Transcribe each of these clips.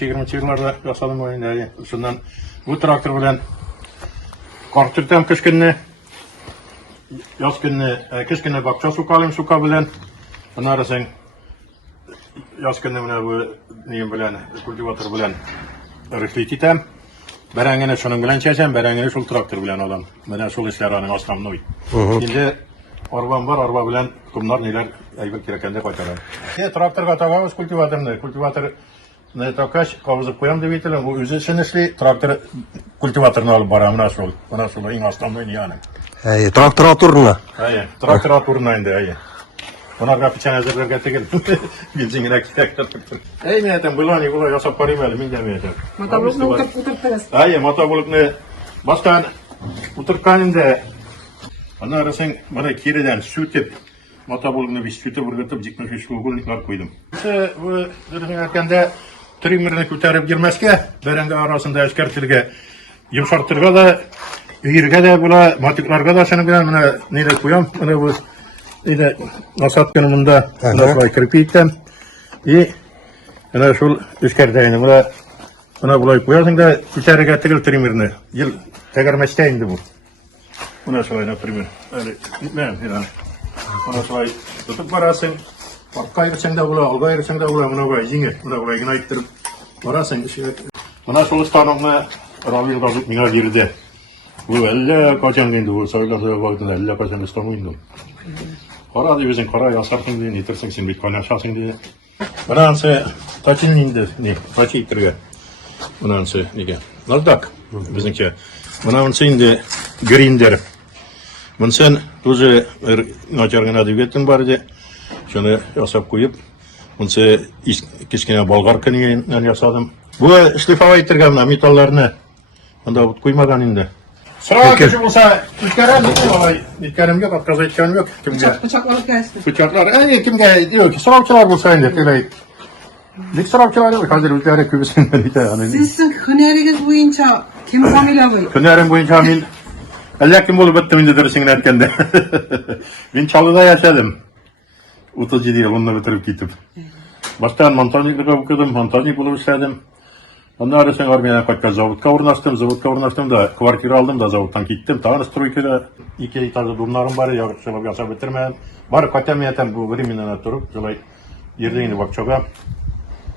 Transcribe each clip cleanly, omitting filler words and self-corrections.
30-20 yıllarda yaşadım oyunda. Şundan bu traktör bilen kartırtam kış gününe, yaz gününe, kış gününe bakça sukalım suka bilen. Ondan sonra yaz gününe bu neyim bilen, kultivatör bilen rıhlit item. Berengene şunun bilen çeşen, berengene şul traktör bilen adam. Bana şul işlerini aslamını oy. Şimdi arabam var, araba bilen kumlar neler aybek gerekende kaçaram. Traktörga takabız kultivatörünü. Kultivatör ne takaş kavuzup koyam da bitirelim. Bu üzü sinirli traktör kultivatörünü alıp baram nasıl? Bana şul in aslamını yani. Traktör aturuna. Hayır, traktör aturuna indi hayır. Bunlarga piçen hazırlarga tegel. Bilcingine traktör. Ey miyetem bulani bula yasap parim elim inge miyetem. Motoblokni o'tirtirasiz. Hayır, motoblokni baştan o'tirganimda ana arasang mana keridan sutib motoblokni bir sutib urg'itib 75 uyg'unliklar qo'ydim. Bu aytganda trimerni ko'tarib girmasga, baranga orasida ishkartilga yumshartirga da uyirga da bular motiklarga da shuni bilan mana nega qo'yam. Mana bu nega nasatganimda bunday kirib ketdim. Ana shul ishkardayni bular buna bulay koyarsın da içeriye tigil trimerni. Yıl tegermeçte indi bu. Buna şöyle primer. Öyle gitmeyeyim yani. Buna şöyle tutup varasın. Arka ayırsan da bula, alga ayırsan da bula. Buna bulay zinge. Buna bulay yine ittirip varasın. Buna şöyle stanımla Rabil gazıp mina girdi. Bu elle kaçan indi bu. Söyledi baktın elle kaçan istanı indi. Kara diyorsun kara yasarsın diye itirsin sen bir kaynaşarsın diye. Buna anse taçın indi. Ne? Taçı ittiriyor. Bunansı nege? Naldak bizimki. Bunansı indi grinder. Bunsen tuzu naçargın adı getin bardı. Şunu yasap koyup bunse kiskine bolgar kaniyen yasadım. Bu şlifa ettirganlar metallarını onda but koymadan indi. Sıra kişi olsa ütkerem olay. Ütkerem yok, atkaz etkenim yok. Bıçaklar gelsin. Bıçaklar, kimge yok. Sıravçılar bulsa indi. Dik sıravçılar yok. Hazır ülkelere kübüsünden bir tane. Sizin hünəriniz boyunca kim familiyalı? Hünerim boyunca min kim bolup bittim indi dersin erkende. Ben Çalı'da yaşadım. 37 yıl onunla bitirip gittim. Baştan montajnikliğe okudum, montajnik bulup işledim. Ondan sonra sen armiyana kaçka zavutka urnaştım da kvartira aldım da zavuttan gittim. Tağın stroykada 2 etajda durumlarım var ya, şöyle yasa bitirmeyen. Var kaçamayatem bu временно turup, şöyle yerdeğini bakçoga.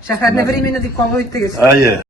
Şəhərdə временно deb qabul etdiniz. Ayı.